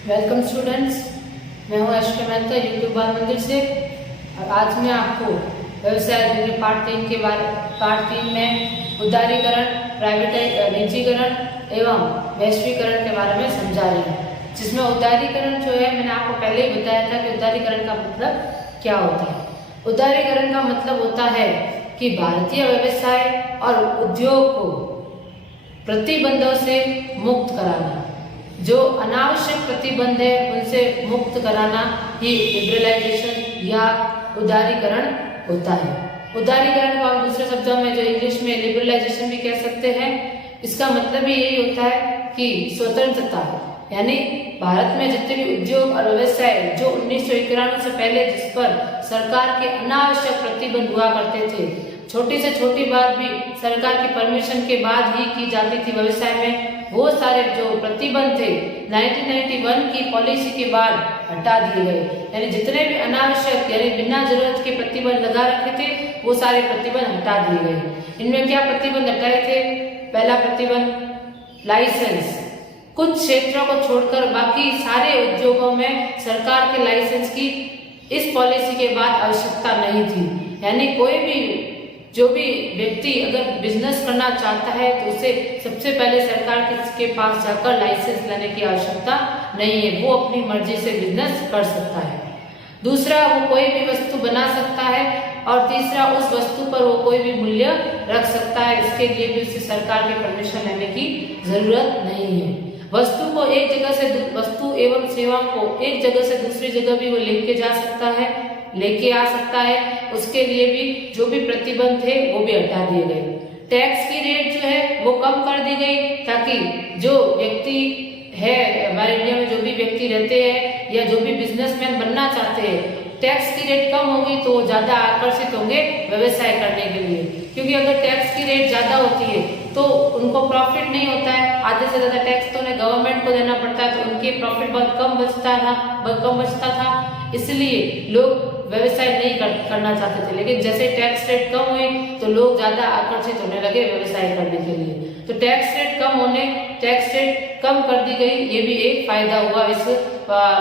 Welcome students, मैं हूँ एशके Mehta YouTube बाल मंदिर से। और आज मैं आपको व्यवसाय अधिनियम पार्ट 3 में उदारीकरण, निजीकरण एवं वैश्वीकरण के बारे में समझा रही हूँ। जिसमें उदारीकरण जो है, मैंने आपको पहले ही बताया था कि उदारीकरण का मतलब क्या होता है। उदारीकरण का मतलब होता है कि भारतीय व्यवसाय और उद्योग को प्रतिबंधों से मुक्त कराना, जो अनावश्यक प्रतिबंध है उनसे मुक्त कराना ही लिबरलाइजेशन या उदारीकरण होता है। उदारीकरण को हम दूसरे शब्दों में जो इंग्लिश में लिबरलाइजेशन भी कह सकते हैं। इसका मतलब ही यही होता है कि स्वतंत्रता, यानी भारत में जितने भी उद्योग और व्यवसाय जो 1991 से पहले जिस पर सरकार के अनावश्यक प्रतिबंध हुआ करते थे, छोटी से छोटी बात भी सरकार की परमिशन के बाद ही की जाती थी व्यवसाय में, वो सारे जो प्रतिबंध थे 1991 की पॉलिसी के बाद हटा दिए गए। यानी जितने भी अनावश्यक यानी बिना जरूरत के प्रतिबंध लगा रखे थे, वो सारे प्रतिबंध हटा दिए गए। इनमें क्या प्रतिबंध हटाए थे? पहला प्रतिबंध लाइसेंस। कुछ क्षेत्रों को छोड़कर बाकी सारे उद्योगों में सरकार के लाइसेंस की इस पॉलिसी के बाद आवश्यकता नहीं थी। यानी कोई भी जो भी व्यक्ति अगर बिजनेस करना चाहता है तो उसे सबसे पहले सरकार के पास जाकर लाइसेंस लेने की आवश्यकता नहीं है, वो अपनी मर्जी से बिजनेस कर सकता है। दूसरा, वो कोई भी वस्तु बना सकता है। और तीसरा, उस वस्तु पर वो कोई भी मूल्य रख सकता है। इसके लिए भी उसे सरकार की परमिशन लेने की जरूरत नहीं है। वस्तु एवं सेवाओं को एक जगह से दूसरी जगह भी वो लेके आ सकता है। उसके लिए भी जो भी प्रतिबंध थे वो भी हटा दिए गए। टैक्स की रेट जो है वो कम कर दी गई, ताकि जो व्यक्ति है हमारे इंडिया में, जो भी व्यक्ति रहते हैं या जो भी बिजनेसमैन बनना चाहते हैं, टैक्स की रेट कम होगी तो वो ज्यादा आकर्षित होंगे व्यवसाय करने के लिए। क्योंकि अगर टैक्स की रेट ज्यादा होती है तो उनको प्रॉफिट नहीं होता है। आधे से ज्यादा टैक्स तो उन्हें गवर्नमेंट को देना पड़ता है, तो उनके प्रॉफिट बहुत कम बचता था। इसलिए लोग व्यवसाय नहीं करना चाहते थे। लेकिन जैसे टैक्स रेट कम हुई तो लोग ज्यादा आकर्षित होने लगे व्यवसाय करने के लिए। तो टैक्स रेट कम कर दी गई, ये भी एक फायदा हुआ इस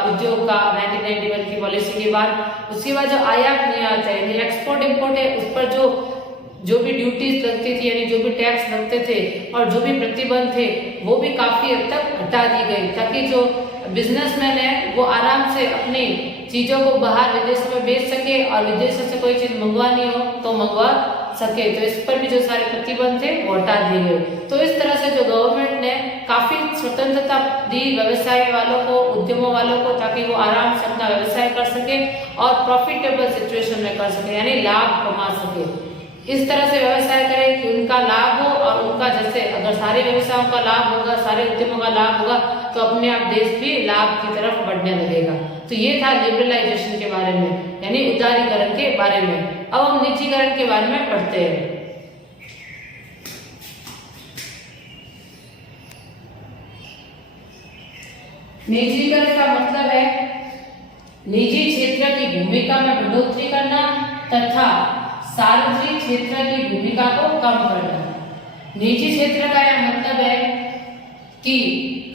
उद्योग का 1991 की पॉलिसी के बाद। उसके बाद जो आयात निर्यात है, एक्सपोर्ट इम्पोर्ट है, उस पर जो भी ड्यूटीज लगती थी, यानी जो भी टैक्स लगते थे और जो भी प्रतिबंध थे, वो भी काफी हद तक हटा दी गई, ताकि जो बिजनेसमैन है वो आराम से अपनी चीजों को बाहर विदेश में बेच सके और विदेशों से कोई चीज मंगवानी हो तो मंगवा सके। तो इस पर भी जो सारे प्रतिबंध थे वो हटा दिए गए। तो इस तरह से जो गवर्नमेंट ने काफी स्वतंत्रता दी व्यवसाय वालों को, उद्यमों वालों को, ताकि वो आराम से अपना व्यवसाय कर सके और प्रॉफिटेबल सिचुएशन में कर सके, यानी लाभ कमा सके। इस तरह से व्यवसाय करें कि उनका लाभ हो, और उनका जैसे अगर सारे व्यवसायों का लाभ होगा, सारे उद्यमों का लाभ होगा, तो अपने आप देश भी लाभ की तरफ बढ़ने लगेगा। तो ये था लिबरलाइजेशन के बारे में, यानी उदारीकरण के बारे में। अब हम निजीकरण के बारे में पढ़ते हैं। निजीकरण का मतलब है निजी क्षेत्र की भूमिका में बढ़ोतरी करना तथा सार्वजनिक क्षेत्र की भूमिका को कम करना। निजी क्षेत्र का यह मतलब है कि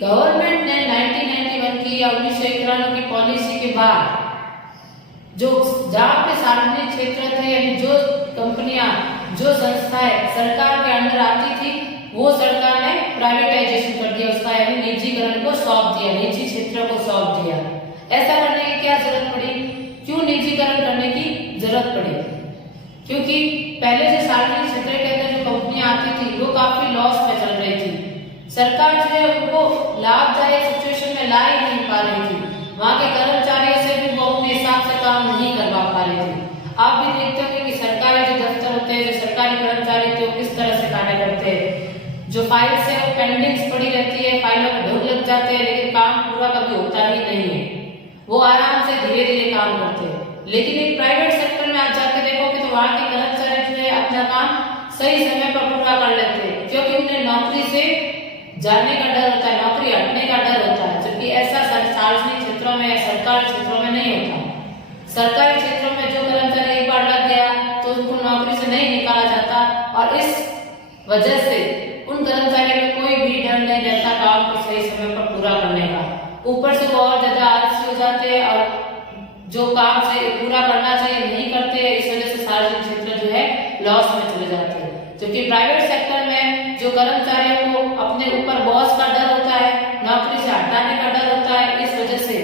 गवर्नमेंट ने 1991 की या 1991 की पॉलिसी के बाद जो जहाँ पे सार्वजनिक क्षेत्र थे, यानी जो कंपनियां, जो संस्थाएं सरकार के अंडर आती थी, वो सरकार ने प्राइवेटाइजेशन कर दिया उसका, यानी निजीकरण को सौंप दिया, निजी क्षेत्र को सौंप दिया। ऐसा करने की क्या जरूरत पड़ी? क्यों निजीकरण करने की जरूरत पड़ी? क्योंकि पहले जो सार्वजनिक क्षेत्र के अंदर जो कंपनियां आती थी वो काफी लॉस में चल रही थी। सरकार जो है उनको लाभदायक सिचुएशन में ला ही नहीं पा रही थी। वहां के कर्मचारियों से भी वो अपने हिसाब से काम नहीं करवा पा रही थी। आप भी देखते होंगे कि सरकारी जो दफ्तर होते हैं, जो सरकारी कर्मचारी थे, वो किस तरह से कार्य करते हैं। जो फाइल्स है वो पेंडिंग्स पड़ी रहती है, फाइलों में ढोल लग जाते हैं, लेकिन काम पूरा कभी होता ही नहीं है। वो आराम से धीरे धीरे काम करते हैं। लेकिन एक प्राइवेट सेक्टर में आप जाके देखोगे तो वहां के कर्मचारी जो है अपना काम सही समय पर पूरा कर लेते हैं, क्योंकि उन्हें नौकरी से जाने का डर होता है, नौकरी हटने का डर होता है। जबकि ऐसा सार्वजनिक क्षेत्रों में, सरकारी क्षेत्रों में नहीं होता। सरकारी क्षेत्रों में जो कर्मचारी एक बार लग गया तो उनको नौकरी से नहीं निकाला जाता, और इस वजह से उन कर्मचारियों में कोई भी डर नहीं रहता काम को सही समय पर पूरा करने का। ऊपर से वो और ज्यादा आलसी हो जाते हैं और जो काम से पूरा करना चाहिए नहीं करते, इस वजह से सार्वजनिक क्षेत्र जो है लॉस में चले जाते हैं। क्योंकि प्राइवेट सेक्टर में जो कर्मचारियों को अपने ऊपर बॉस का डर होता है, नौकरी से हटाने का डर होता है, इस वजह से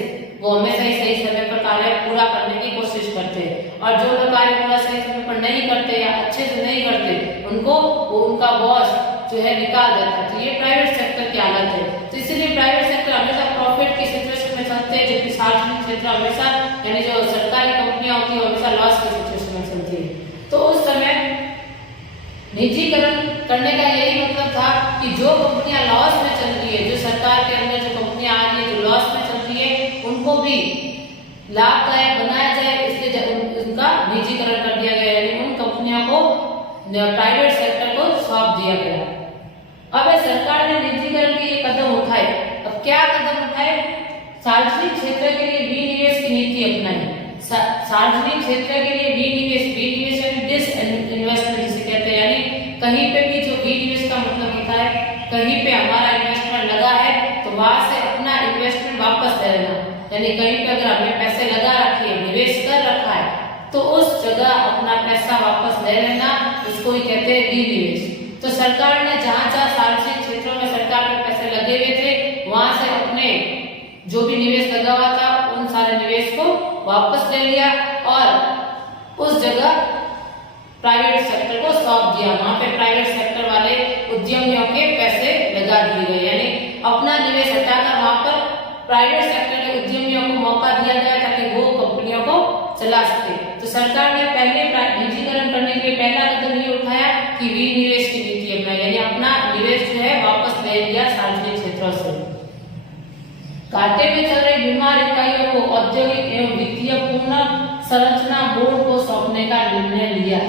वो हमेशा ही सही समय पर कार्य पूरा करने की कोशिश करते हैं। और जो लोग कार्य पूरा सही समय पर नहीं करते या अच्छे से नहीं करते, उनको वो उनका बॉस जो है निकाल देता है। तो ये प्राइवेट सेक्टर की हालत है। तो इसीलिए प्राइवेट सेक्टर हमेशा प्रॉफिट की सिचुएशन में चलते हैं, जबकि सार्वजनिक क्षेत्र हमेशा यानी जो सरकारी कंपनियां होती है हमेशा लॉस की सिचुएशन में चलती है। तो उस समय निजीकरण करने का यही मतलब था कि जो कंपनियां लॉस में चल रही है, जो सरकार के अंदर जो कंपनियां आ रही है जो लॉस में चल रही है, उनको भी लाभदायक बनाया जाए, इसलिए उनका निजीकरण कर दिया गया, यानी उन कंपनियों को प्राइवेट सेक्टर को सौंप दिया गया। अब सरकार ने निजीकरण के ये कदम उठाए। अब क्या कदम उठाए? सार्वजनिक क्षेत्र के लिए विनिवेश की नीति अपनाई। सार्वजनिक क्षेत्र के लिए विनिवेश यानी डिसइन्वेस्टमेंट जिसे कहते हैं, यानी कहीं पे भी जो विनिवेश का मतलब होता है, कहीं पे हमारा इन्वेस्टमेंट लगा है तो वहां से अपना इन्वेस्टमेंट वापस ले लेना, यानी कहीं पे अगर हमने पैसे लगा रखे हैं, निवेश कर रखा है, तो उस जगह अपना पैसा वापस ले लेना, इसको ही कहते हैं विनिवेश। तो सरकार ने जहां जहां सार्वजनिक क्षेत्रों में सरकार के पैसे लगे हुए थे, वहां से अपने जो भी निवेश लगा हुआ था उन सारे निवेश को वापस ले लिया और उस जगह प्राइवेट सेक्टर को सौंप दिया। वहां पे प्राइवेट सेक्टर वाले उद्यमियों के पैसे लगा दिए गए, यानी अपना निवेश हटाकर वहां पर प्राइवेट सेक्टर के उद्यमियों को मौका दिया गया ताकि वो कंपनियों को चला सके। तो सरकार ने पहले निजीकरण करने के लिए पहला कदम ये उठाया कि विनिवेश की नीति अपनाई, यानी अपना निवेश जो है वापस ले लिया सार्वजनिक क्षेत्रों से। घाटे में चल रही बीमार इकाइयों को औद्योगिक एवं वित्तीय पुनर्संरचना बोर्ड को सौंपने का निर्णय लिया।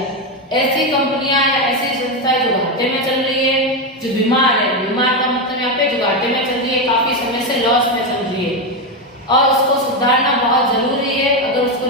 ऐसी कंपनियां या ऐसी संस्थाएं जो घाटे में चल रही है, जो बीमार है, बीमार का मतलब यहाँ पे जो घाटे में चल रही है, काफी समय से लॉस में चल रही है और उसको सुधारना बहुत जरूरी है। अगर उसको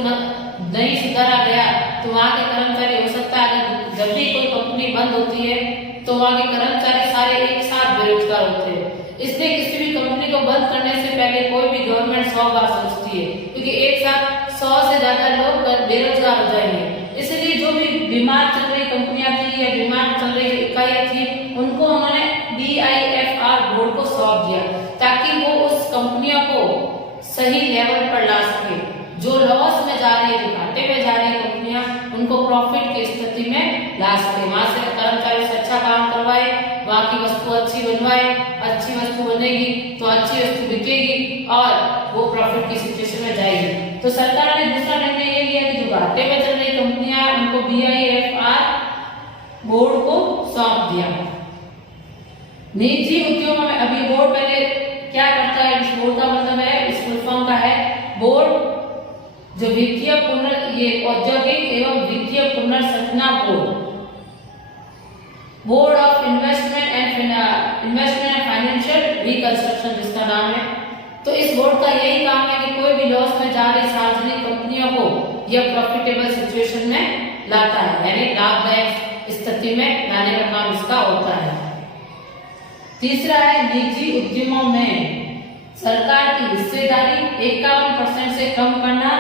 नहीं सुधारा गया तो वहाँ के कर्मचारी, हो सकता है अगर जब भी कोई कंपनी बंद होती है तो वहाँ के कर्मचारी सारे एक साथ बेरोजगार होते हैं। इसलिए किसी भी कंपनी को बंद करने से पहले कोई भी गवर्नमेंट 100 बार सोचती है, क्योंकि एक साथ 100 से ज्यादा लोग बेरोजगार हो जाएंगे। इसलिए जो भी बीमार चल रही कंपनियां थी या बीमार चल रही इकाइयां थी, उनको उन्होंने BIFR बोर्ड को सौंप दिया ताकि वो उस कंपनियों को सही लेवल पर ला सके। जो लॉस में जा रही है, जो घाटे में जा रही कंपनियां, उनको प्रॉफिट की स्थिति में ला सके। वहां से कर्मचारियों से अच्छा काम करवाए, वहां की वस्तु अच्छी बनवाए, अच्छी वस्तु बनेगी तो अच्छी वस्तु बिकेगी और वो प्रॉफिट की सिचुएशन में जाएगी। तो सरकार ने दूसरा निर्णय ये लिया कि जो घाटे में चल रही कंपनियां उनको BIFR बोर्ड को सौंप दिया। निजी उद्योगों में अभी बोर्ड पहले क्या करता है, इस बोर्ड का मतलब है, इस फुल फॉर्म का है बोर्ड जो वित्तीय औद्योगिक एवं वित्तीय पुनर्संरचना board of investment and financial reconstruction जिसका नाम है। तो इस बोर्ड का यही काम है कि कोई भी लॉस में जा रही सार्वजनिक कंपनियों को यह प्रॉफिटेबल सिचुएशन में लाता है, यानी लाभदायक स्थिति में लाने का काम इसका होता है। तीसरा है निजी उद्यमों में सरकार की हिस्सेदारी 51% से कम करना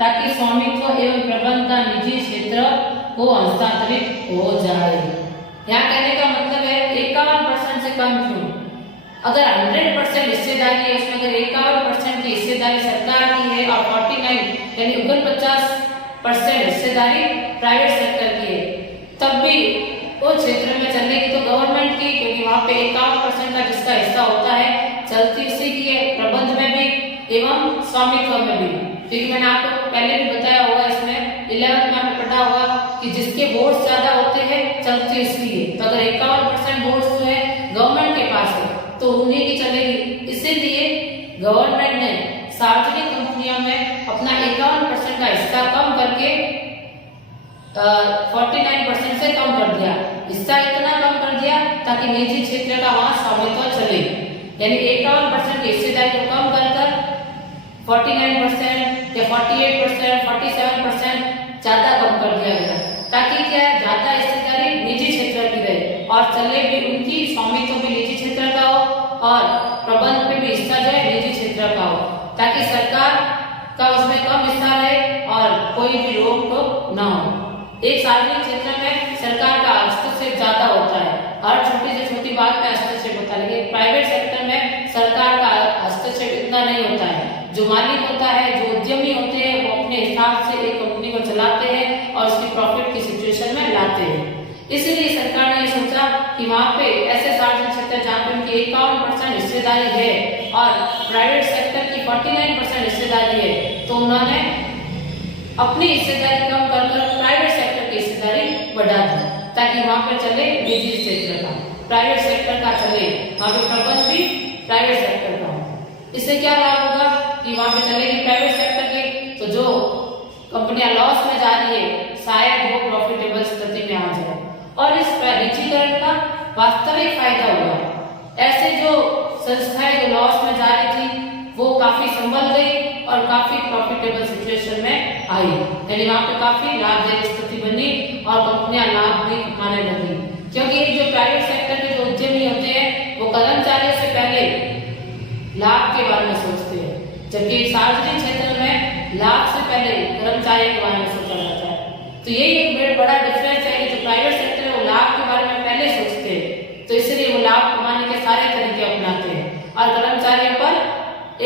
ताकि स्वामित्व एवं प्रबंधन का निजी क्षेत्र को हस्तांतरित हो जाए। यहाँ कहने का मतलब है 51% से कम क्यों? अगर 100% हिस्सेदारी है, उसमें अगर 51% की हिस्सेदारी सरकार की है और 49 यानी 49% हिस्सेदारी प्राइवेट सेक्टर की है, तब भी वो क्षेत्र में चलेगी तो गवर्नमेंट की, क्योंकि वहाँ पे 51% का जिसका हिस्सा होता है चलती उसी की है, प्रबंध में भी एवं स्वामित्व में भी। क्योंकि मैंने आपको पहले भी बताया होगा, इसमें 11th में आपने पढ़ा होगा कि जिसके वोट्स ज्यादा होते हैं चलती उसकी है। तो अगर 51% वोट्स जो है गवर्नमेंट के पास है तो उन्हीं की चलेगी। इसीलिए गवर्नमेंट ने सार्वजनिक कंपनियों में अपना 51% का हिस्सा कम करके 49% से कम कर दिया। हिस्सा इतना कम कर दिया ताकि निजी क्षेत्र का वहां स्वामित्व चले, यानी 51% की हिस्सेदारी को कम कर 49% या 48%, 47% ज्यादा कम कर दिया गया, ताकि क्या ज्यादा हिस्सेदारी निजी क्षेत्र की रहे और चले भी उनकी, स्वामित्व भी निजी क्षेत्र का हो और प्रबंध पे भी हिस्सा जो है निजी क्षेत्र क्षेत्र का हो, ताकि सरकार का उसमें कम हिस्सा रहे और कोई भी रोक न हो। एक सार्वजनिक क्षेत्र में सरकार का हस्तक्षेप ज्यादा होता है, हर छोटी से छोटी बात में हस्तक्षेप होता है, लेकिन प्राइवेट सेक्टर में सरकार का हस्तक्षेप इतना नहीं होता है। जो मालिक होता है, जो उद्यमी होते हैं, वो अपने हिसाब से एक कंपनी को चलाते हैं और उसकी प्रॉफिट की सिचुएशन में लाते हैं। इसलिए सरकार ने सोचा कि वहां पे ऐसे सार्वजनिक क्षेत्र जहाँ पे उनकी 51% हिस्सेदारी है और प्राइवेट सेक्टर की 49% हिस्सेदारी है, तो उन्होंने अपनी हिस्सेदारी कम कर प्राइवेट सेक्टर की हिस्सेदारी बढ़ा दी, ताकि वहां पे चले निजी क्षेत्र का, प्राइवेट सेक्टर का चले, वहां पे प्रबंध भी प्राइवेट सेक्टर का हो। इससे क्या लाभ होगा कि वहां पे चलेगी प्राइवेट सेक्टर की, तो जो कंपनियां लॉस में जा रही है शायद वो प्रॉफिटेबल स्थिति में आ जाए और इस निजीकरण का वास्तविक फायदा होगा। ऐसे जो संस्थाएं जो लॉस में जा रही थी वो काफी संभल गई और काफी प्रॉफिटेबल सिचुएशन में आई, यानी वहां पे काफी लाभदायक स्थिति बनी और कंपनियां लाभ भी कमाने लगी। क्योंकि जो प्राइवेट सेक्टर के जो उद्यमी होते हैं वो कर्मचारियों से पहले लाभ के बारे में सोचते हैं, जबकि सार्वजनिक क्षेत्र में लाभ से पहले कर्मचारियों के बारे में सोचा जाता है। तो यही एक बड़ा डिफरेंस है कि जो प्राइवेट सेक्टर है वो लाभ के बारे में पहले सोचते हैं, तो इसलिए वो लाभ कमाने के सारे तरीके अपनाते हैं और कर्मचारियों पर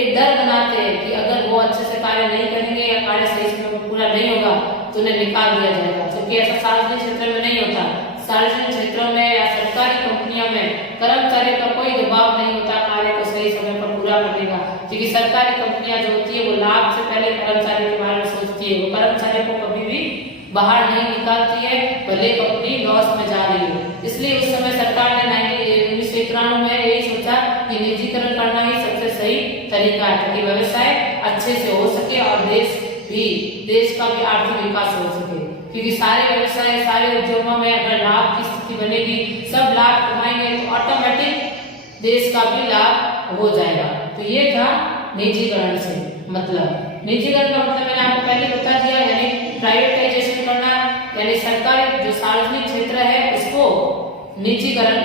एक डर बनाते हैं कि अगर वो अच्छे से कार्य नहीं करेंगे या कार्य सही समय पर पूरा नहीं होगा तो उन्हें निकाल दिया जाएगा, जबकि ऐसा सार्वजनिक क्षेत्र में नहीं होता। सार्वजनिक क्षेत्रों में या सरकारी कंपनियों में कर्मचारियों पर कोई दबाव नहीं होता कार्य को सही समय पर पूरा करने का, क्योंकि सरकारी कंपनियां जो होती है वो लाभ से पहले कर्मचारियों के बारे में सोचती है, वो कर्मचारियों को कभी भी बाहर नहीं निकालती है, भले कंपनी लॉस में जा रही है। इसलिए उस समय सरकार ने 1991 में यही सोचा कि निजीकरण करना ही सबसे सही तरीका है, ताकि व्यवसाय अच्छे से हो सके और देश का भी आर्थिक विकास हो सके। क्योंकि सारे व्यवसाय, सारे उद्योगों में अगर लाभ की स्थिति बनेगी, सब लाभ कमाएंगे, तो ऑटोमेटिक देश का भी लाभ हो जाएगा। तो ये था निजीकरण से मतलब। निजीकरण का मतलब मैंने आपको पहले बता दिया, यानी प्राइवेटाइजेशन करना, यानी सरकारी जो सार्वजनिक क्षेत्र है उसको निजीकरण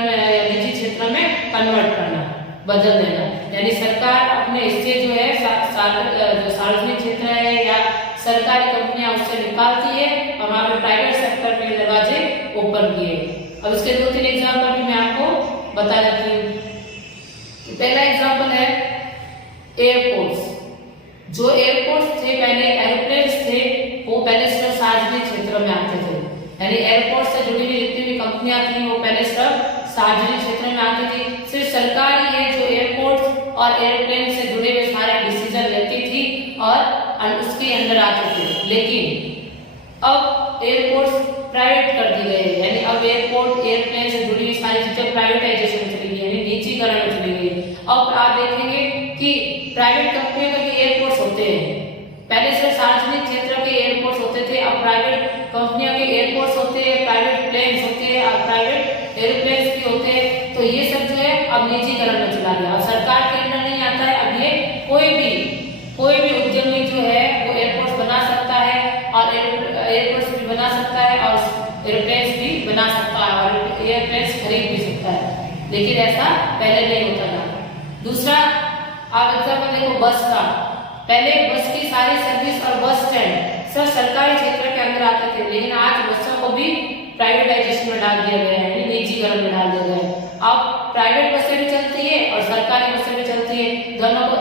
में निजी क्षेत्र में कन्वर्ट करना, बदल देना। यानी सरकार अपने हिस्से जो है जो सार्वजनिक क्षेत्र है या सरकारी कंपनियां उससे निकालती है और वहां पे प्राइवेट सेक्टर के दरवाजे ओपन किए। अब इसके 2-3 एग्जाम्पल भी मैं आपको बता देती हूँ। पहला एग्जाम्पल है एयरपोर्ट्स। जो एयरपोर्ट्स थे पहले, एरोप्लेन्स थे, वो पहले सिर्फ सार्वजनिक क्षेत्रों में आते थे, यानी एयरपोर्ट से जुड़ी हुई जितनी भी कंपनियां थी वो पहले सिर्फ सार्वजनिक क्षेत्र में आती थी। सिर्फ सरकार ही है जो एयरपोर्ट और एयरप्लेन से जुड़े हुए सारे डिसीजन लेती थी और उसके अंदर आते थे। लेकिन अब एयरपोर्ट्स प्राइवेट कर दी गए, यानी अब एयरपोर्ट एयरप्लेन से जुड़ी हुई सारी चीजें प्राइवेटाइजेशन चली गई, यानी निजीकरण में चली गई। अब आप देखेंगे कि प्राइवेट कंपनियों के एयरपोर्ट्स होते हैं, पहले सिर्फ सार्वजनिक क्षेत्र के एयरपोर्ट्स होते थे, अब प्राइवेट कंपनियों के एयरपोर्ट्स होते हैं, प्राइवेट प्लेन्स होते हैं और प्राइवेट एयरप्लेन्स भी होते हैं। तो ये सब जो है अब निजीकरण में चला गया, अब सरकार के अंदर नहीं आता है। अब ये कोई भी उद्यमी जो है वो एयरपोर्ट्स बना सकता है और एयरपोर्ट्स भी बना सकता है और एयरप्लेन्स भी बना सकता है और एयरप्लेन्स खरीद भी सकता है, लेकिन ऐसा पहले नहीं होता था। दूसरा आप एग्जाम्पल देखो बस का। पहले बस की सारी सर्विस और बस स्टैंड सब सरकारी क्षेत्र के अंदर आते थे, लेकिन आज बसों को भी प्राइवेटाइजेशन में डाल दिया गया है, यानी निजीकरण में डाल दिया गया है। अब प्राइवेट बसें भी चलती है और सरकारी बसें भी चलती है, दोनों को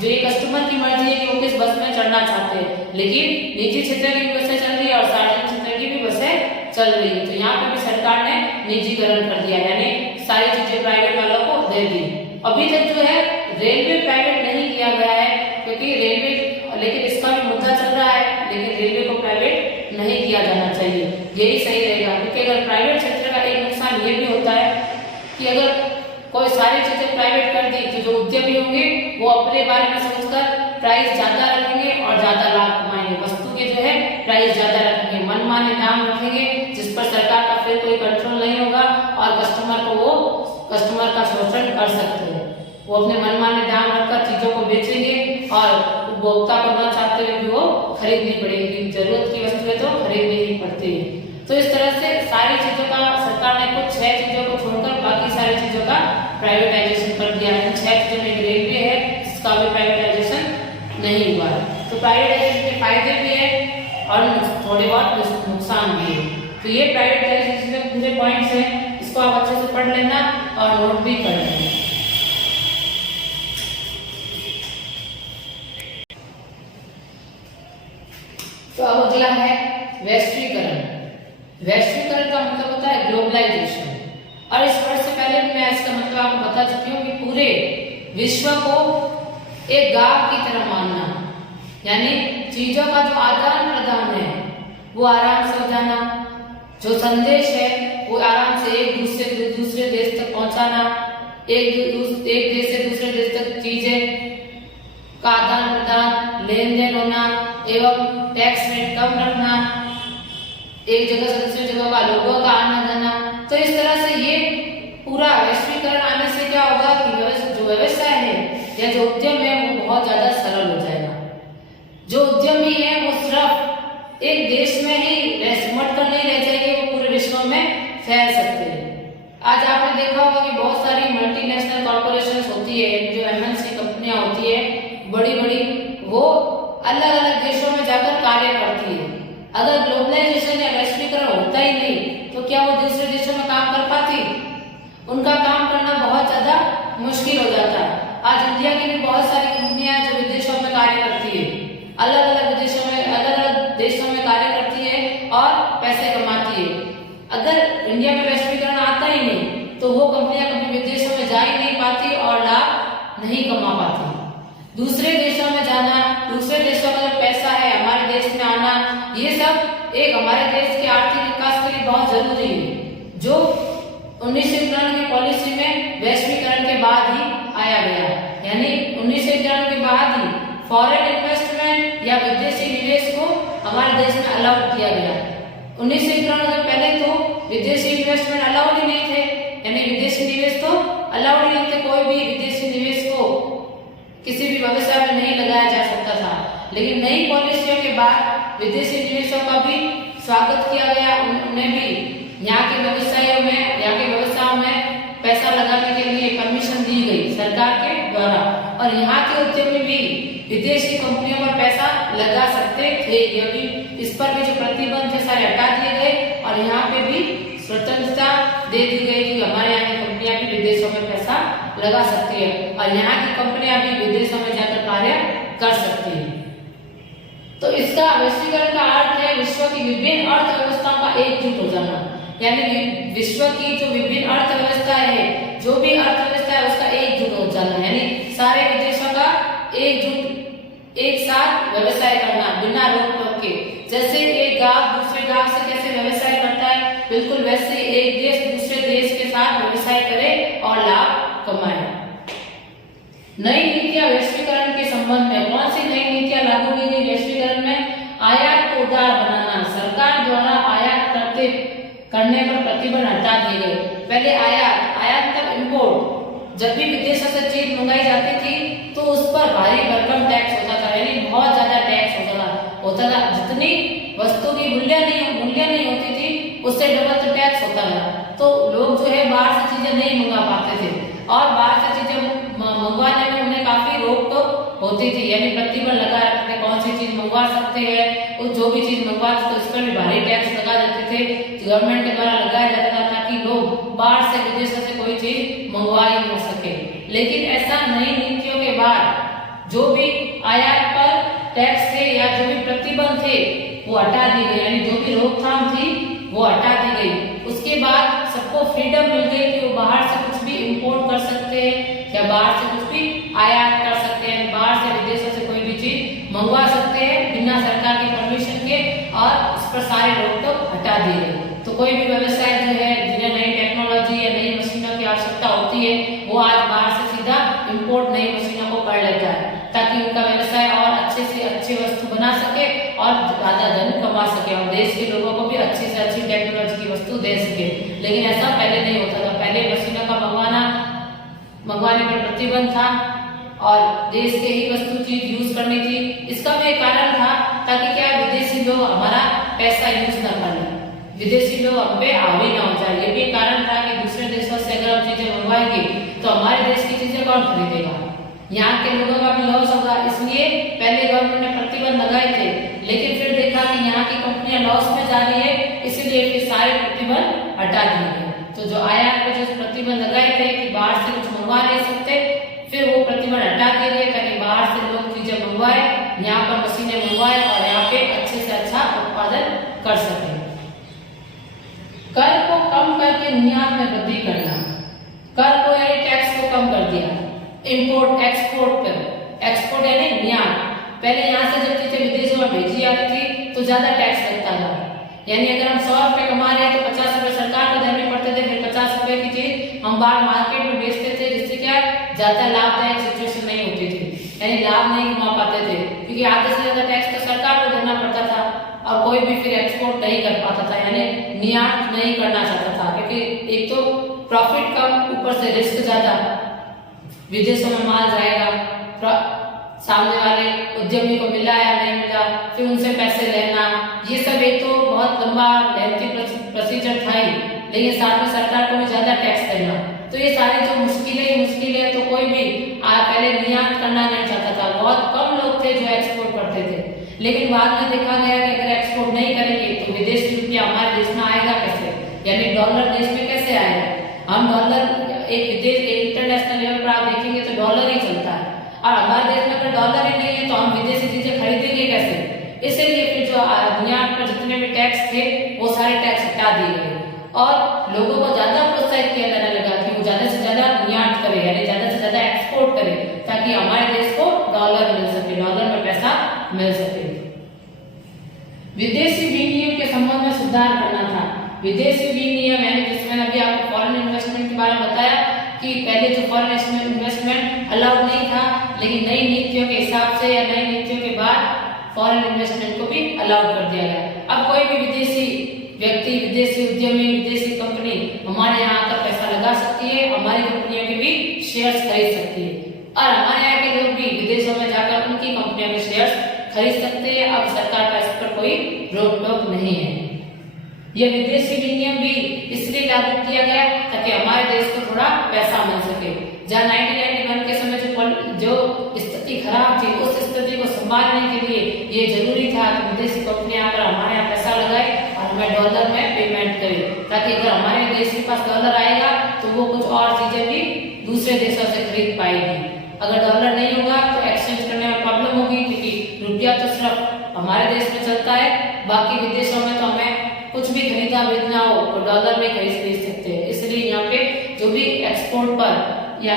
जो ये कस्टमर की मर्जी है कि वो किस बस में चढ़ना चाहते हैं, लेकिन निजी क्षेत्र की बसें चल रही है और सार्वजनिक क्षेत्र की भी बसें चल रही है। तो यहाँ पे भी सरकार ने निजीकरण कर दिया, यानी सारी चीजें प्राइवेट वालों को दे दी। अभी तक जो है रेलवे प्राइवेट नहीं किया गया है, क्योंकि रेलवे, लेकिन इसका भी मुद्दा चल रहा है, लेकिन रेलवे को प्राइवेट नहीं किया जाना चाहिए, यही सही रहेगा। क्योंकि अगर प्राइवेट क्षेत्र का एक नुकसान ये भी होता है कि अगर कोई सारी चीजें प्राइवेट कर दी तो जो उद्यमी होंगे वो अपने बारे में सोचकर प्राइस ज्यादा रखेंगे और ज्यादा लाभ कमाएंगे, वस्तु के जो है प्राइस ज्यादा रखेंगे, मनमाने दाम रखेंगे, जिस पर सरकार का फिर कोई कंट्रोल नहीं होगा और कस्टमर का शोषण कर सकते हैं। वो अपने मनमाने दाम रखकर चीजों को बेचेंगे और उपभोक्ता को न चाहते हुए भी वो खरीदनी पड़ेगी, जरूरत की वस्तुएं तो खरीदनी ही पड़ती है। तो इस तरह से सारी चीजों का सरकार ने कुछ 6 चीजों को छोड़कर बाकी सारी चीजों का प्राइवेटाइजेशन कर दिया है। 6 चीजों में रेलवे है जिसका प्राइवेटाइजेशन के फायदे भी है और थोड़े बहुत नुकसान भी है। तो ये प्राइवेटाइजेशन के पूरे पॉइंट्स हैं, इसको आप अच्छे से पढ़ लेना और नोट भी कर लेना। तो अब अगला है वैश्वीकरण। वैश्वीकरण का मतलब होता है ग्लोबलाइजेशन, और इस वर्ड से पहले मैं इसका मतलब आपको बता चुकी हूँ कि पूरे विश्व को एक गांव की तरह मानना, यानी चीजों का जो आदान प्रदान है वो आराम से हो जाना, जो संदेश है वो आराम से एक दूसरे देश तक पहुंचाना, एक देश से दूसरे देश तक चीजें का आदान प्रदान, लेन देन होना एवं टैक्स रेट कम रखना, एक जगह से दूसरी जगह का लोगों का आना जाना। तो इस तरह से ये पूरा वैश्वीकरण आने से क्या होगा कि जो व्यवसाय है या जो उद्यम है वो बहुत ज्यादा सरल हो जाएगा। जो उद्यमी है वो सिर्फ एक देश में ही सिमट कर नहीं रह जाएंगे, वो पूरे विश्व में फैल सकते हैं। आज आपने देखा होगा कि बहुत सारी मल्टीनेशनल कॉर्पोरेशंस होती है, जो एमएनसी कंपनियां होती है बड़ी बड़ी, वो अलग अलग देशों में जाकर कार्य करती है। अगर ग्लोबलाइजेशन या वैश्वीकरण होता ही नहीं तो क्या वो दूसरे देशों में काम कर पाती? उनका काम करना बहुत ज्यादा मुश्किल हो जाता है। आज इंडिया की भी बहुत सारी कंपनियां जो विदेशों में कार्य करती है, अलग अलग विदेशों में अलग अलग देशों में कार्य करती है और पैसे कमाती है। अगर इंडिया में वैश्वीकरण आता ही नहीं तो वो कंपनियां कभी विदेशों में जा ही नहीं पाती और लाभ नहीं कमा पाती। दूसरे देशों में जाना, दूसरे देशों का जो पैसा है हमारे देश में आना, ये सब एक हमारे देश के आर्थिक विकास के लिए बहुत जरूरी है, जो 1991 की पॉलिसी में वैश्वीकरण के बाद ही आया गया। यानी 1991 के बाद ही फॉरेन इन्वेस्टमेंट या विदेशी निवेश को हमारे देश में अलाउ किया गया। 1991 से पहले तो विदेशी इन्वेस्टमेंट अलाउड ही नहीं थे, यानी विदेशी निवेश तो अलाउड ही नहीं थे। कोई भी विदेशी निवेश को किसी भी व्यवसाय में नहीं लगाया जा सकता था। लेकिन नई पॉलिसियों के बाद विदेशी निवेशों का भी स्वागत किया गया, उन्हें भी यहाँ के व्यवसायों में, यहाँ के व्यवसायों में पैसा लगाने के लिए परमिशन दी गई सरकार के द्वारा, और यहाँ के उद्यमी भी विदेशी कंपनियों पर पैसा लगा सकते थे। ये भी, इस पर भी जो प्रतिबंध थे सारे हटा दिए गए और यहाँ पे भी स्वतंत्रता दे दी गई कि हमारे यहाँ की कंपनियां भी विदेशों में पैसा लगा सकती है और यहाँ की कंपनियां भी विदेशों में जाकर कार्य कर सकती है। तो इसका वैश्वीकरण का अर्थ है विश्व की विभिन्न अर्थव्यवस्थाओं का एकजुट हो जाना, यानी विश्व की जो विभिन्न अर्थव्यवस्था है, जो भी अर्थव्यवस्था है उसका एकजुट हो जाना, यानी सारे विदेशों का एकजुट एक साथ व्यवसाय करना बिना रोक टोक के। जैसे एक गांव दूसरे गांव से कैसे व्यवसाय करता है, बिल्कुल वैसे एक देश दूसरे देश के साथ व्यवसाय करे और लाभ कमाए। नई नीतियां वैश्वीकरण के संबंध में, कौन सी नई नीतियां लागू की गई वैश्वीकरण में? आयात को उदार बनाना, सरकार द्वारा आयात करने पर प्रतिबंध हटा दिए गए। पहले आयात तक इम्पोर्ट, जब भी विदेशों से चीज मंगाई जाती थी तो उस पर भारी भरकम टैक्स होता था, यानी बहुत ज्यादा टैक्स होता था। जितनी वस्तु की मूल्य नहीं होती थी उससे डबल तो टैक्स होता था। तो लोग जो है बाहर से चीजें नहीं मंगा पाते थे और बाहर से चीजें मंगवाने में उन्हें काफी रोक टोक होती थी, यानी प्रतिबंध लगा रखते थे कौन सी चीज मंगवा सकते हैं, और जो भी चीज मंगवाते थे उस पर भी भारी टैक्स लगा देते थे, गवर्नमेंट के द्वारा लगाया जाता था ताकि लोग बाहर से विदेशों से कोई चीज मंगवा ही न सके। लेकिन ऐसा नई नीतियों के बाद जो भी आयात पर टैक्स थे या जो भी प्रतिबंध थे वो हटा दी गई, यानी जो भी रोकथाम थी वो हटा दी गई। उसके बाद सबको फ्रीडम मिल गई कि वो बाहर से कुछ भी इंपोर्ट कर सकते हैं या बाहर से कुछ भी आयात कर सकते हैं, बाहर से विदेशों से कोई भी चीज मंगवा सकते हैं बिना सरकार की परमिशन के, और इस पर सारे रोक टोक हटा दी गई। तो कोई भी व्यवसाय जो है जिन्हें नई टेक्नोलॉजी या नई मशीनों की आवश्यकता होती है वो आज बाहर से सीधा इंपोर्ट नई मशीनों को कर लेता है ताकि उनका व्यवसाय और अच्छे से अच्छी वस्तु बना सके और ज्यादा धन कमा सके और देश के लोगों को भी अच्छी से अच्छी टेक्नोलॉजी की वस्तु दे सके। लेकिन ऐसा पहले नहीं होता था, पहले मशीनों का मंगवाने पर प्रतिबंध था और देश के ही वस्तु चीज यूज करनी थी। इसका भी एक कारण था ताकि क्या विदेशी लोग हमारा पैसा यूज न कर ले, विदेशी लोग हम पे हावी ना हो जाए। ये भी कारण था कि दूसरे देशों से अगर हम चीजें मंगवाएंगे तो हमारे देश की चीजें कौन खरीदेगा, यहाँ के लोगों का भी लॉस होगा। इसलिए पहले गवर्नमेंट ने प्रतिबंध लगाए थे, लेकिन फिर देखा कि यहाँ की कंपनियां लॉस में जा रही है, इसलिए फिर सारे प्रतिबंध हटा दिए गए। तो जो आयात पे जो प्रतिबंध लगाए थे कि बाहर से कुछ मंगवा नहीं सकते, फिर वो प्रतिबंध हटा दिए गए ताकि बाहर से लोग चीजें मंगवाए, यहाँ पर मशीनें मंगवाए और यहाँ पे अच्छे से अच्छा उत्पादन कर सके। कर को कम करके निर्यात में वृद्धि करना। कर को यानी टैक्स को कम कर दिया। इंपोर्ट एक्सपोर्ट पर, एक्सपोर्ट यानी निर्यात। पहले यहाँ से जब चीजें विदेशों में भेजी जाती थी तो ज्यादा टैक्स लगता था, यानी अगर हम 100 रुपए कमा रहे हैं तो 50 रुपए सरकार को देने पड़ते थे, फिर 50 रुपए की चीज हम बाहर मार्केट में बेचते थे, जिससे क्या ज्यादा लाभदायक सिचुएशन नहीं होती थी, यानी लाभ नहीं कमा पाते थे, क्योंकि आधे से ज्यादा टैक्स तो सरकार को देना पड़ता था और कोई भी फिर एक्सपोर्ट नहीं कर पाता था, यानी निर्यात नहीं करना चाहता था, क्योंकि एक तो प्रॉफिट कम, ऊपर से रिस्क ज्यादा, विदेशों में माल जाएगा, सामने वाले उद्यमी को मिला या नहीं मिला, फिर उनसे पैसे लेना, ये सब एक तो बहुत लंबा लेंथी प्रोसीजर था ही, लेकिन साथ में सरकार को भी ज्यादा टैक्स देना। तो ये सारी जो मुश्किलें तो कोई भी पहले निर्यात करना नहीं चाहता था, बहुत कम लोग थे जो एक्सपोर्ट करते थे। लेकिन बाद में देखा गया कि अगर एक्सपोर्ट नहीं करेंगे तो विदेशी रुपया हमारे देश में आएगा कैसे, यानी डॉलर देश में कैसे आएगा। हम डॉलर एक विदेश इंटरनेशनल लेवल पर आप देखेंगे तो डॉलर ही चलता है, और हमारे देश में अगर डॉलर ही नहीं है तो हम विदेशी चीजें खरीदेंगे कैसे। इसलिए फिर जो निर्यात पर जितने भी टैक्स थे वो सारे टैक्स हटा दिए गए और लोगों को ज्यादा प्रोत्साहित किया जाने लगा कि वो ज्यादा से ज्यादा निर्यात करे, यानी ज्यादा से ज्यादा एक्सपोर्ट करे, ताकि हमारे देश को डॉलर मिल सके, डॉलर में पैसा मिल सके। विदेशी विनिमय के संबंध में सुधार करना था। विदेशी विनिमय यानी जिसमें अभी आपको फॉरेन इन्वेस्टमेंट के बारे में बताया कि पहले जो फॉरेन इन्वेस्टमेंट अलाउड नहीं था, लेकिन नई नीतियों के हिसाब से या नई नीतियों के बाद फॉरेन इन्वेस्टमेंट को भी अलाउड कर दिया गया। अब कोई भी विदेशी व्यक्ति, विदेशी उद्यमी, विदेशी कंपनी हमारे यहाँ आकर पैसा लगा सकती है, हमारी कंपनियों के भी शेयर्स खरीद सकती है, और हमारे यहाँ के लोग भी विदेशों में जाकर उनकी कंपनियों के शेयर्स खरीद सकते हैं। अब सरकार का इस पर कोई रोक टोक नहीं है। यह विदेशी विनिमय भी इसलिए लागू किया गया ताकि हमारे देश को थोड़ा पैसा मिल सके। जहाँ 1991 के समय जो स्थिति खराब थी, उस स्थिति को संभालने के लिए ये जरूरी था कि विदेशी कंपनियां आकर हमारे यहाँ पैसा लगाए और हमें डॉलर में पेमेंट करे, ताकि अगर हमारे देश के पास डॉलर आएगा तो वो कुछ और चीजें भी दूसरे देशों से खरीद पाएगी। अगर डॉलर नहीं होगा तो एक्सचेंज करने में प्रॉब्लम होगी, क्योंकि रुपया तो सिर्फ हमारे देश में चलता है, बाकी विदेशों में तो हमें कुछ भी खरीदना बेचना हो तो डॉलर में खरीद सकते हैं। इसलिए यहाँ पे जो भी एक्सपोर्ट पर या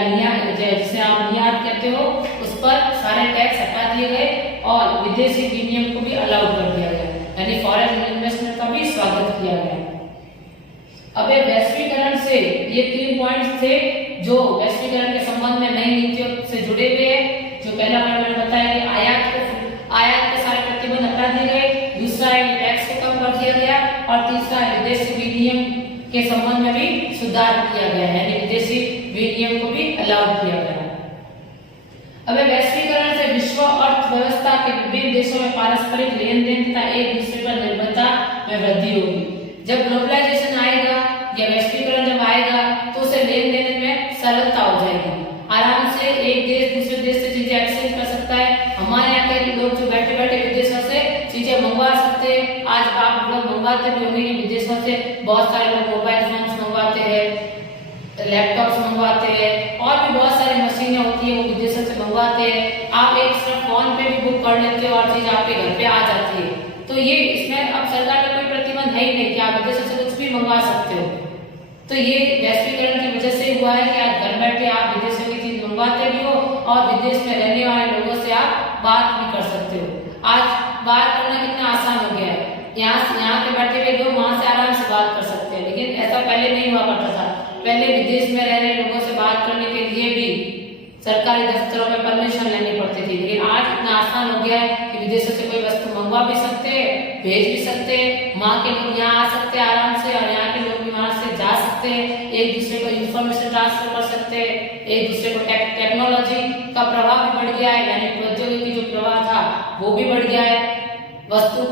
जिसे आप निर्यात कहते हो उस पर सारे टैक्स हटा दिए गए और विदेशी विनिमय को भी अलाउड कर दिया गया, यानी फॉरेन इन्वेस्टमेंट का भी स्वागत किया गया। अब वैश्वीकरण से ये 3 पॉइंट्स थे जो वैश्वीकरण के संबंध में नई नीतियों से जुड़े हुए हैं। जो पहला पॉइंट मैंने बताया कि आयात के सारे प्रतिबंध हटा दिए गए, दूसरा है टैक्स को कम कर दिया गया, और तीसरा है विदेशी विनिमय के संबंध में भी सुधार किया गया है, यानी विदेशी विनिमय को भी अलाउड किया गया। अब वैश्वीकरण से विश्व अर्थव्यवस्था के विभिन्न देशों में पारस्परिक लेन देन तथा एक दूसरे पर निर्भरता में वृद्धि होगी। जब ग्लोबलाइजेशन आएगा या वैश्वीकरण जब आएगा तो उसे लेन देन में सरलता हो जाएगी, आराम से एक देश दूसरे देश से चीजें एक्सचेंज कर सकता है। हमारे यहाँ के लोग जो बैठे बैठे विदेशों से चीजें मंगवा सकते हैं। आज आप लोग मंगवाते भी होंगे विदेशों से, बहुत सारे लोग मोबाइल फोन्स मंगवाते हैं, लैपटॉप्स मंगवाते हैं, और भी बहुत सारी मशीनें होती है वो विदेशों से मंगवाते हैं। आप एक सिर्फ फोन पे भी बुक कर लेते हो और चीज आपके घर पे आ जाती है। तो ये इसमें अब सरकार का कोई प्रतिबंध है ही नहीं कि आप विदेशों से कुछ भी मंगवा सकते हो। तो ये वैश्वीकरण की वजह से हुआ है कि आज घर बैठे आप विदेशों की चीज मंगवाते भी हो और विदेश में रहने वाले लोगों से आप बात भी कर सकते हो। आज बात करना कितना आसान हो गया है, यहाँ के बैठे हुए लोग वहां से आराम से बात कर सकते हैं, लेकिन ऐसा पहले नहीं हुआ करता था। पहले विदेश में रह रहे लोगों से बात करने के लिए भी सरकारी दफ्तरों में परमिशन लेनी पड़ती थी, लेकिन आज इतना आसान हो गया है कि विदेशों से कोई वस्तु मंगवा भी सकते हैं, भेज भी सकते हैं, वहाँ के लोग यहाँ आ सकते हैं आराम से, और यहाँ के लोग भी वहां से जा सकते हैं, एक दूसरे को इंफॉर्मेशन ट्रांसफर कर सकते हैं, एक दूसरे को टेक्नोलॉजी का प्रभाव भी बढ़ गया है, यानी प्रौद्योगिकी जो प्रभाव था वो भी बढ़ गया है, वस्तु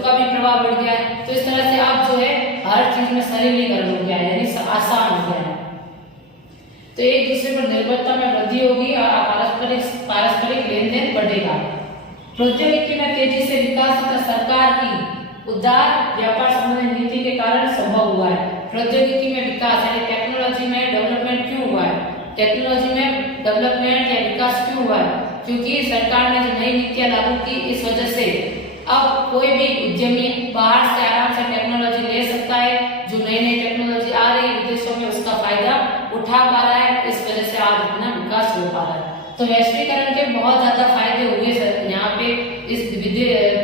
का भी प्रभाव बढ़ गया है। तो इस तरह से आप जो है हर चीज में सरलीकरण हो गया है, यानी आसान हो गया है। तो एक दूसरे पर निर्भरता में वृद्धि होगी और प्रौद्योगिकी में तेजी से विकास तथा सरकार की उदार व्यापार संबंधी नीति के कारण संभव हुआ है। प्रौद्योगिकी में विकास यानी टेक्नोलॉजी में डेवलपमेंट क्यों हुआ है? टेक्नोलॉजी में डेवलपमेंट या विकास क्यों हुआ है? क्योंकि सरकार ने जो नई नीतियां लागू की, इस वजह से अब कोई भी उद्यमी बाहर से आराम से टेक्नोलॉजी ले सकता है। जो नई नई टेक्नोलॉजी आ रही है विदेशों में, उसका फायदा उठा पा रहा है। इस वजह से आज इतना विकास हो पा रहा है। तो वैश्वीकरण के बहुत ज्यादा फायदे हुए सर यहाँ पे। इस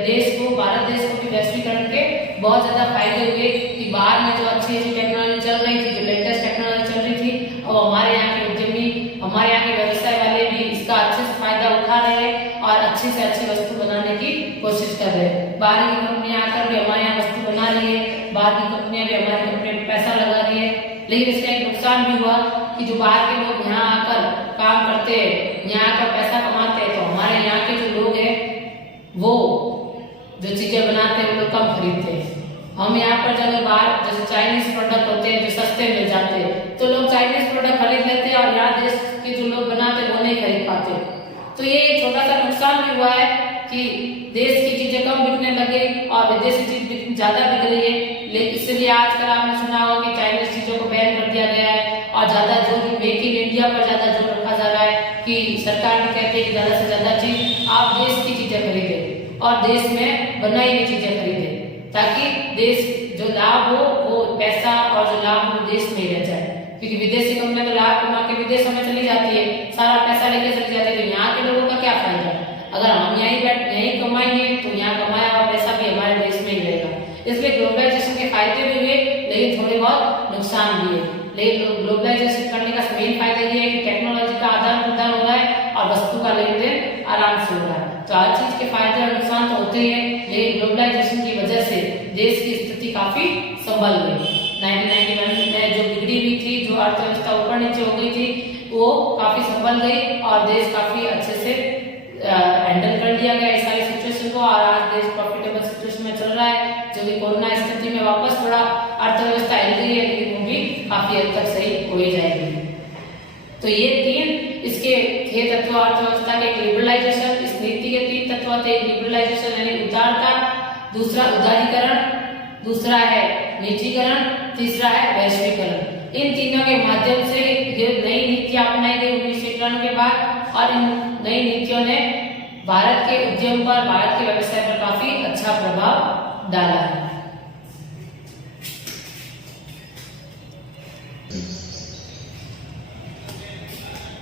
देश को, भारत देश को भी वैश्वीकरण के बहुत ज्यादा फायदे हुए कि बाहर में जो अच्छी टेक्नोलॉजी चल रही थी, जो लेटेस्ट टेक्नोलॉजी चल रही थी, अब हमारे यहाँ के उद्यमी, हमारे यहाँ के व्यवसाय वाले भी इसका अच्छे से फायदा उठा रहे हैं और अच्छी से अच्छी वस्तु बनाने की कोशिश कर रहे हैं। बाहर की कंपनियां आकर भी हमारे यहाँ वस्तु बना रही है, बाहर की कंपनियां भी हमारी कंपनी में पैसा लगा रही है। लेकिन इसका एक नुकसान भी हुआ कि जो बाहर के लोग यहाँ आकर काम करते हैं, यहाँ आकर पैसा कमाते हैं, तो हमारे यहाँ के जो लोग हैं वो जो चीजें बनाते हैं वो लोग कम खरीदते हैं। हम यहाँ पर जब बाहर जैसे चाइनीज प्रोडक्ट होते हैं जो सस्ते मिल जाते हैं, तो लोग चाइनीज प्रोडक्ट खरीद लेते हैं और यहाँ देश के जो लोग बनाते हैं वो नहीं खरीद पाते। तो ये छोटा सा नुकसान भी हुआ है कि देश की चीजें कम बिकने लगे और विदेशी चीज ज्यादा बिक रही है। लेकिन इसलिए आजकल आपने सुना होगा कि चाइनीज चीजों को बैन कर दिया गया है और ज्यादा जोर मेक इन इंडिया पर ज्यादा जोर रखा जा रहा है कि सरकार भी कहती है कि ज्यादा से ज्यादा चीज आप देश की चीजें खरीदें और देश में बनाई हुई चीजें खरीदें, ताकि देश जो लाभ हो वो पैसा और जो लाभ वो देश में ही रह जाए। क्योंकि विदेशी कंपनियां तो लाभ कमा के विदेशों में चली जाती है, सारा पैसा लेके चली जाती है, तो यहाँ के लोगों का क्या फायदा? अगर हम यहीं कमाएंगे तो यहाँ कमाया हुआ पैसा भी हमारे देश में ही रहेगा। इसलिए ग्लोबलाइजेशन के फायदे भी हुए, लेकिन थोड़े बहुत नुकसान भी है। लेकिन ग्लोबलाइजेशन करने का मेन फायदा ये है कि टेक्नोलॉजी का आदान प्रदान हो रहा है और वस्तु का लेन देन आराम से हो रहा है। तो हर चीज के फायदे और नुकसान तो होते ही है, लेकिन ग्लोबलाइजेशन की वजह से देश की स्थिति काफी संभल गई। 1991 में जो बिगड़ी हुई थी, जो अर्थव्यवस्था ऊपर नीचे हो गई थी, वो काफी संभल गई और देश काफी अच्छे से हैंडल कर लिया गया इस सारी सिचुएशन को। और आज देश प्रॉफिटेबल सिचुएशन में चल रहा है, जो कि कोरोना स्थिति में वापस थोड़ा अर्थव्यवस्था हिल गई है, लेकिन वो भी काफी हद तक सही हो ही जाएगी। तो ये तीन इसके थे तत्व अर्थव्यवस्था के। लिबरलाइजेशन, इस नीति के तीन तत्व थे। लिबरलाइजेशन यानी उदारता, दूसरा उदारीकरण, दूसरा है निजीकरण, तीसरा है वैश्वीकरण। इन तीनों के माध्यम से ये नई नीतियां अपनाई गई 1991 के बाद और इन नई नीतियों ने भारत के उद्यम पर, भारत के व्यवसाय पर काफी अच्छा प्रभाव डाला है।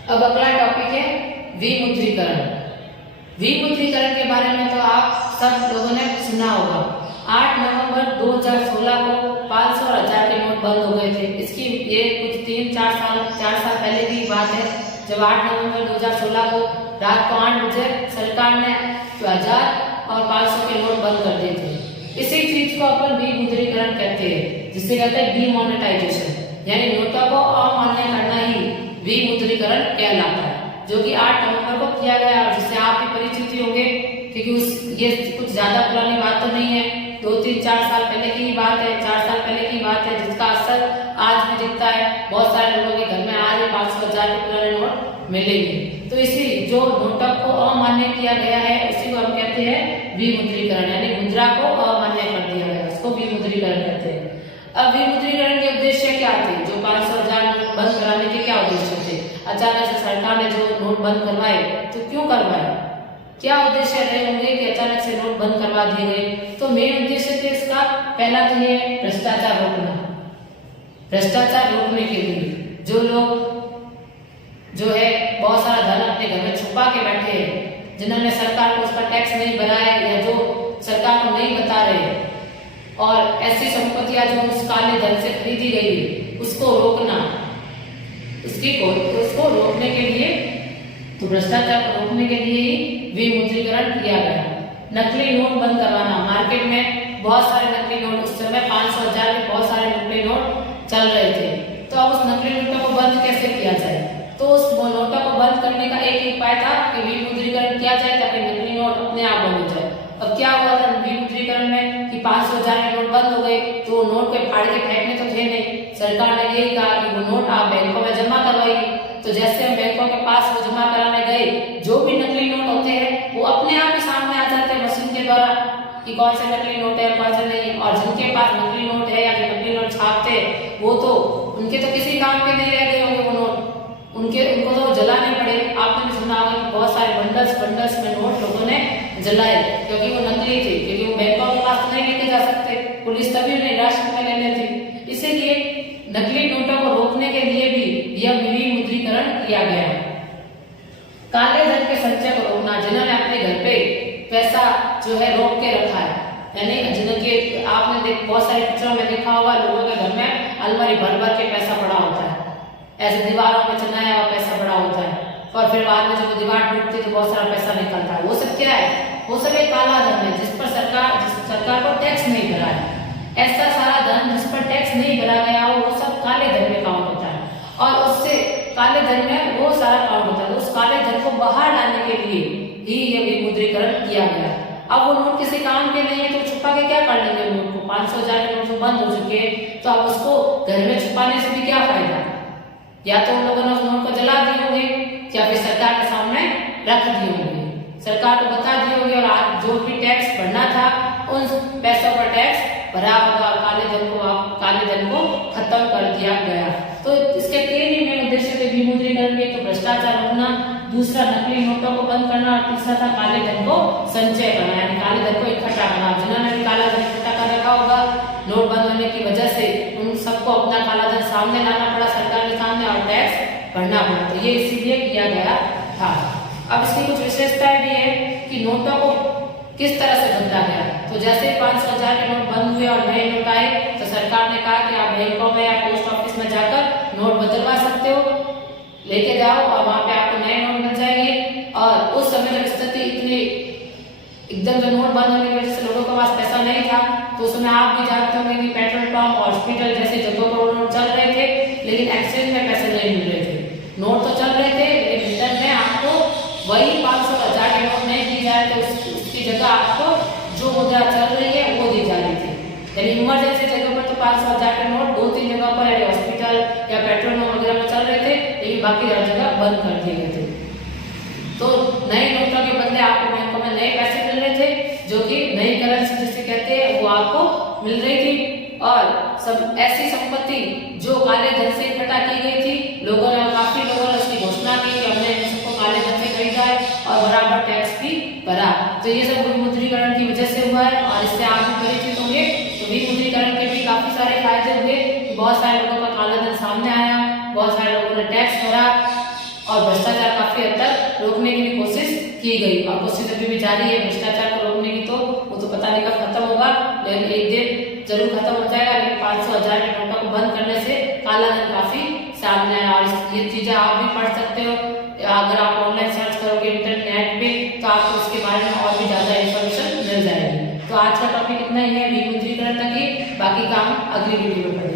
अब अगला टॉपिक है विमुद्रीकरण। विमुद्रीकरण के बारे में तो आप सब लोगों ने सुना होगा। 8 नवंबर 2016 को 500 और 1000 के नोट बंद हो गए थे। इसकी ये कुछ 4 साल पहले की बात है, जब 8 नवंबर 2016 को रात को 8 बजे सरकार ने 1000 और 500 के नोट बंद कर दिए थे। इसी चीज को अपन विमुद्रीकरण कहते हैं, जिसे कहते हैं डीमोनेटाइजेशन, यानी नोटों को अमान्य करना ही विमुद्रीकरण कहलाता है, जो कि 8 नवंबर को किया गया और जिससे आप भी परिचित होंगे, क्योंकि ये कुछ ज्यादा पुरानी बात तो नहीं है, 2-3-4 साल पहले की बात है, 4 साल पहले की बात है, जिसका असर आज भी दिखता है। बहुत सारे लोगों के घर में आज 500-1000 के पुराने नोट मिलेंगे। तो इसी जो नोटों को अमान्य किया गया है, उसी को हम कहते हैं विमुद्रीकरण, यानी मुद्रा को अमान्य कर दिया गया, उसको विमुद्रीकरण कहते हैं। अब विमुद्रीकरण के उद्देश्य क्या थे? जो 500-1000 नोट बंद कराने के क्या उद्देश्य थे? अचानक से सरकार ने जो नोट बंद करवाए, तो क्यों करवाए? क्या उद्देश्य रहे होंगे कि अचानक से नोट बंद करवा दिए गए? तो मेन उद्देश्य थे इसका, पहला तो ये भ्रष्टाचार रोकना। भ्रष्टाचार रोकने के लिए जो लोग जो है बहुत सारा धन अपने घर में छुपा के बैठे हैं, जिन्होंने सरकार को उसका टैक्स नहीं भरा है या जो सरकार को नहीं बता रहे, और ऐसी संपत्तियां जो उस काले धन से खरीदी गई है, उसको रोकना। उसको रोकने के लिए, तो भ्रष्टाचार को रोकने के लिए ही विमुद्रीकरण किया गया। नकली नोट बंद करवाना। मार्केट में बहुत सारे नकली नोट, उस समय 500-1000 के बहुत सारे नकली नोट चल रहे थे, तो अब उस नकली नोटों को बंद कैसे किया जाए? तो उस नोटों को बंद करने का एक उपाय था कि विमुद्रीकरण किया जाए, ताकि नकली नोट अपने आप बंद हो जाए। अब क्या हुआ था विमुद्रीकरण में कि 500-1000 के नोट बंद हो गए, तो नोट को फाड़ के फेंकने तो थे नहीं। सरकार ने यही कहा कि वो नोट आप बैंकों में जमा करवाइए। तो जैसे हम बैंकों के पास वो जमा कराने गए, जो भी नकली नोट होते हैं वो अपने आप ही सामने आ कौन से नकली नोट है और कौन से नहीं। और जिनके पास नकली नोट है या जो नकली नोट छापते हैं वो तो उनके तो किसी काम के नहीं रह गए होंगे वो नोट, उनको तो जलाने पड़े। आपने भी सुना होगा कि बहुत सारे बंडल्स में नोट लोगों ने जलाए क्योंकि वो नकली थे, क्योंकि वो बैंकों के पास नहीं लेके जा सकते, पुलिस तभी उन्हें राष्ट्र में लेने थी। इसीलिए नकली नोटों को रोकने के लिए भी यह विमुद्रीकरण किया गया है। काले धन के संचय को रोकना, जिन्होंने अपने घर पे पैसा जो है रोक के रखा है, यानी जिनके आपने बहुत सारे पिक्चरों में देखा होगा लोगों के घर में अलमारी भर भर के पैसा पड़ा होता है, ऐसे दीवारों में चुनाया हुआ पैसा पड़ा होता है, और फिर बाद में जब दीवार टूटती तो बहुत सारा पैसा निकलता है। वो सब क्या है? वो सब एक काला धन है जिस पर सरकार को टैक्स नहीं भरा है। ऐसा सारा धन जिस पर टैक्स नहीं भरा गया हो वो सब काले धन में काउंट होता है, और उससे काले धन में वो सारा काउंट होता है। तो उस काले धन को बाहर लाने के लिए ही ये विमुद्रीकरण किया गया। अब वो नोट किसी काम के नहीं है तो छुपा के क्या कर लेंगे नोट को? 500,000 के नोट तो बंद हो चुके हैं, तो अब उसको घर में छुपाने से भी क्या फायदा? या तो उन लोगों ने उस नोट को जला दिए होंगे या फिर सरकार के सामने रख दिए होंगे, सरकार को बता दिए होंगे, और आज जो भी टैक्स भरना था उन पैसों पर टैक्स भरा होगा, काले धन को खत्म कर दिया गया। तो इसके तीन ही मेन उद्देश्य थे विमुद्रीकरण के, तो भ्रष्टाचार रोकना, दूसरा नकली नोटों को बंद करना, और तीसरा था काले धन को संचय करना, यानी काले धन को इकट्ठा करना। जिन्होंने भी काला धन इकट्ठा कर रखा होगा नोट बंद होने की वजह से, उन सबको अपना काला धन सामने लाना पड़ा सरकार के सामने और टैक्स भरना पड़ा। तो ये इसीलिए किया गया था। अब इसकी कुछ विशेषताएं भी है कि नोटों को किस तरह से बदला गया। तो जैसे 500,000 के नोट बंद हुए और नए नोट आए तो सरकार ने कहा कि आप बैंकों में या पोस्ट ऑफिस में जाकर नोट बदलवा सकते हो, लेके जाओ और वहां पे आपको नए नोट मिल जाएंगे। और उस समय जब स्थिति इतनी एकदम जो नोट बंद होने की वजह से लोगों के पास पैसा नहीं था, तो उसमें आप भी जानते होंगे कि पेट्रोल पंप, हॉस्पिटल जैसे जगहों पर नोट चल रहे थे, लेकिन एक्सचेंज में पैसे नहीं मिल रहे थे। नोट तो चल रहे थे लेकिन रिटर्न में आपको वही 500,000 के नोट नहीं दी जा रहे थे, उसकी जगह आपको जो मुद्रा चल रही है वो दी जा रही थी। यानी इमरजेंसी जगह पर तो 500,000 के नोट 2-3 जगह पर यानी हॉस्पिटल या पेट्रोल पंप वगैरह में चल रहे थे, लेकिन बाकी हर जगह बंद कर दिए गए थे। तो नए नोटों के बदले आपको बैंकों में नए पैसे मिल रहे थे, जो कि नई करेंसी जिसे कहते हैं वो आपको मिल रही थी। और सब ऐसी संपत्ति जो काले धन से इकट्ठा की गई थी, काफी लोगों ने उसकी घोषणा की कि हमने इन सबको काले धन से खरीदा है और बराबर टैक्स भी भरा। तो ये सब विमुद्रीकरण की वजह से हुआ है और इससे आप भी परिचित होंगे। तो विमुद्रीकरण के भी काफी सारे फायदे हुए, बहुत सारे लोगों का काला धन सामने आया, बहुत सारे लोगों ने टैक्स भरा और भ्रष्टाचार काफी हद तक रोकने की भी कोशिश की गई, और कोशिश अभी भी जारी है भ्रष्टाचार को रोकने की। तो वो तो पता नहीं कब खत्म होगा, लेकिन एक दिन जरूर खत्म हो जाएगा। लेकिन 500,000 के नोटों को बंद करने से काला धन काफी सामने आया, और ये चीजें आप भी पढ़ सकते हो। अगर आप ऑनलाइन सर्च करोगे इंटरनेट पे तो आपको इसके बारे में और भी ज्यादा इंफॉर्मेशन मिल जाएगी। तो आज का टॉपिक इतना ही है विमुद्रीकरण तक ही, बाकी काम अगली वीडियो में पढ़ेंगे।